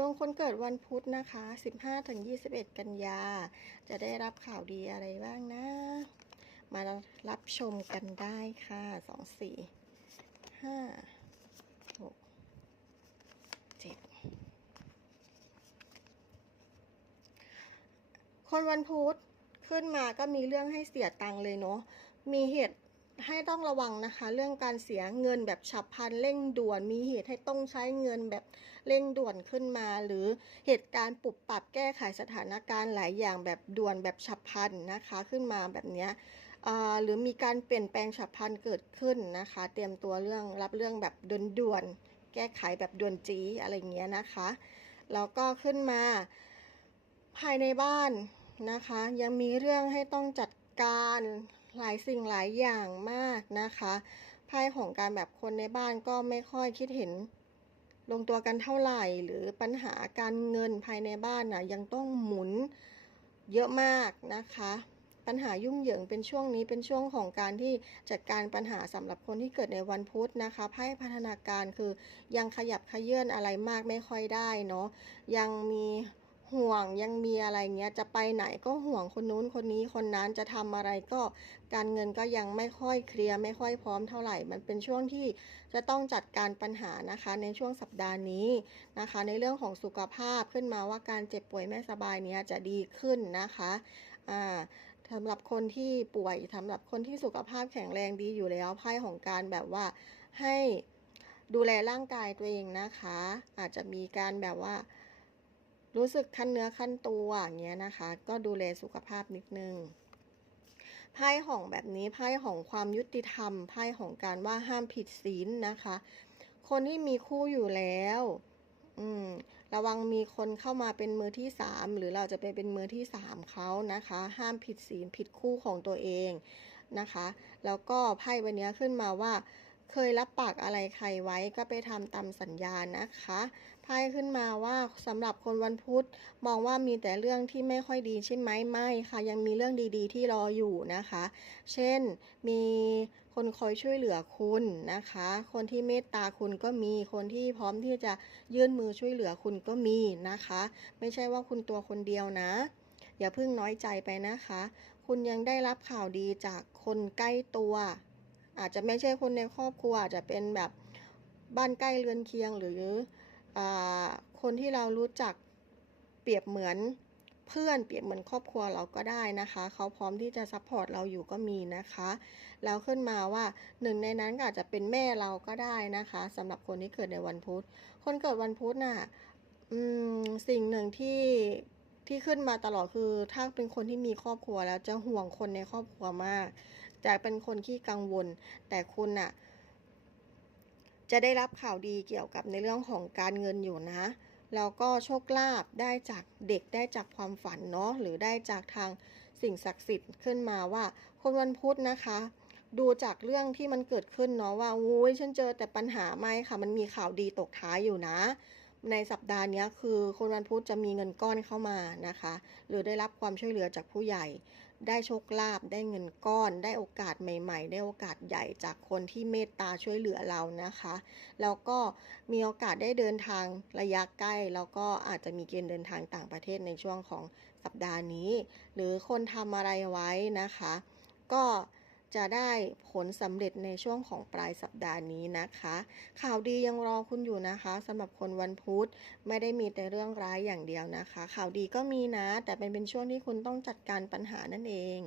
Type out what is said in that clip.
ดวงคนเกิดวันพุธนะคะ 15-21 กันยา จะได้รับข่าวดีอะไรบ้างนะ มารับชมกันได้ค่ะ 2 4 5 6 7 คนวันพุธขึ้นมาก็มีเรื่องให้เสียตังค์เลยเนาะ มีเหตุ ให้ต้องระวังนะคะ เรื่องการเสียเงินแบบฉับพลันเร่งด่วน มีเหตุให้ต้องใช้เงินแบบเร่งด่วนขึ้นมา หรือเหตุการณ์ปรับปรับแก้ไขสถานการณ์หลายอย่างแบบด่วนแบบฉับพลันนะคะขึ้นมาแบบนี้หรือมีการเปลี่ยนแปลงฉับพลันเกิดขึ้นนะคะ เตรียมตัวเรื่องรับเรื่องแบบด่วนๆแก้ไขแบบด่วนจีอะไรเงี้ยนะคะแล้วก็ขึ้นมาภายในบ้านนะคะ ยังมีเรื่องให้ต้องจัดการ หลายสิ่งหลายอย่างมากนะคะไพ่ของการแบบคนในบ้านก็ไม่ค่อยคิดเห็น ลงตัวกันเท่าไหร่ หรือปัญหาการเงินภายในบ้านนะยังต้องหมุนเยอะมากนะคะ ปัญหายุ่งเหยิงเป็นช่วงนี้เป็นช่วงของการที่จัดการปัญหาสำหรับคนที่เกิดในวันพุธนะคะไพ่พัฒนาการคือยังขยับขยื่นอะไรมากไม่ค่อยได้เนาะยังมี ห่วงยังมีอะไรเงี้ยจะไปไหนก็ห่วงคนนู้นคนนี้คนนั้นจะทำอะไรก็การเงินก็ยังไม่ค่อยเคลียร์ไม่ค่อยพร้อมเท่าไหร่ มันเป็นช่วงที่จะต้องจัดการปัญหานะคะ ในช่วงสัปดาห์นี้นะคะ ในเรื่องของสุขภาพขึ้นมาว่าการเจ็บป่วยไม่สบายเนี้ยจะดีขึ้นนะคะอ่าสำหรับคนที่ป่วยสำหรับคนที่สุขภาพแข็งแรงดีอยู่แล้วไพ่ของการแบบว่าให้ดูแลร่างกายตัวเองนะคะ อาจจะมีการแบบว่า รู้สึกคันเนื้อคันตัวอย่างเงี้ยนะคะ ก็ดูแลสุขภาพนิดนึงไพ่ของแบบนี้ไพ่ของความยุติธรรมไพ่ของการว่าห้ามผิดศีลนะคะ คนที่มีคู่อยู่แล้ว อืม ระวังมีคนเข้ามาเป็นมือที่สามหรือเราจะไปเป็นมือที่สามเขานะคะ ห้ามผิดศีลผิดคู่ของตัวเองนะคะ แล้วก็ไพ่ใบนี้ขึ้นมาว่า เคยรับปากอะไรใครไว้ก็ไปทำตามสัญญานะคะไพ่ขึ้นมาว่าสำหรับคนวันพุธมองว่ามีแต่เรื่องที่ไม่ค่อยดีใช่ไหมไม่ค่ะ ยังมีเรื่องดีๆ ที่รออยู่นะคะ เช่นมีคนคอยช่วยเหลือคุณนะคะ คนที่เมตตาคุณก็มีคนที่พร้อมที่จะยื่นมือช่วยเหลือคุณก็มีนะคะ ไม่ใช่ว่าคุณตัวคนเดียวนะ อย่าเพิ่งน้อยใจไปนะคะ คุณยังได้รับข่าวดีจากคนใกล้ตัว อาจจะไม่ใช่คนในครอบครัวอาจจะเป็นแบบบ้านใกล้เรือนเคียงหรืออคนที่เรารู้จักเปรียบเหมือนเพื่อนเปรียบเหมือนครอบครัวเราก็ได้นะคะ เขาพร้อมที่จะซัพพอร์ตเราอยู่ก็มีนะคะแล้วขึ้นมาว่าหนึ่งในนั้นก็อาจจะเป็นแม่เราก็ได้นะคะสำหรับคนที่เกิดในวันพุธ คนเกิดวันพุธน่ะสิ่งหนึ่งที่ที่ขึ้นมาตลอดคือถ้าเป็นคนที่มีครอบครัวแล้วจะห่วงคนในครอบครัวมาก จะเป็นคนที่กังวล แต่คุณน่ะ จะได้รับข่าวดีเกี่ยวกับในเรื่องของการเงินอยู่นะแล้วก็โชคลาภได้จากเด็กได้จากความฝันเนาะหรือได้จากทางสิ่งศักดิ์สิทธิ์ขึ้นมาว่า คนวันพุธนะคะ ดูจากเรื่องที่มันเกิดขึ้นเนาะว่าอุ้ยฉันเจอแต่ปัญหาไม่ค่ะ มันมีข่าวดีตกท้ายอยู่นะ ในสัปดาห์นี้คือคนวันพุธจะมีเงินก้อนเข้ามานะคะ หรือได้รับความช่วยเหลือจากผู้ใหญ่ ได้โชคลาภได้เงินก้อน ได้โอกาสใหม่ ๆ ได้โอกาสใหญ่จากคนที่เมตตาช่วยเหลือเรานะคะ แล้วก็มีโอกาสได้เดินทางระยะใกล้ แล้วก็อาจจะมีเกณฑ์เดินทางต่างประเทศในช่วงของสัปดาห์นี้ หรือคนทำอะไรไว้นะคะ ก็ จะได้ผลสำเร็จในช่วงของปลายสัปดาห์นี้นะคะ ข่าวดียังรอคุณอยู่นะคะสำหรับคนวันพุธไม่ได้มีแต่เรื่องร้ายอย่างเดียวนะคะ ข่าวดีก็มีนะ แต่เป็นเป็นช่วงที่คุณต้องจัดการปัญหานั่นเอง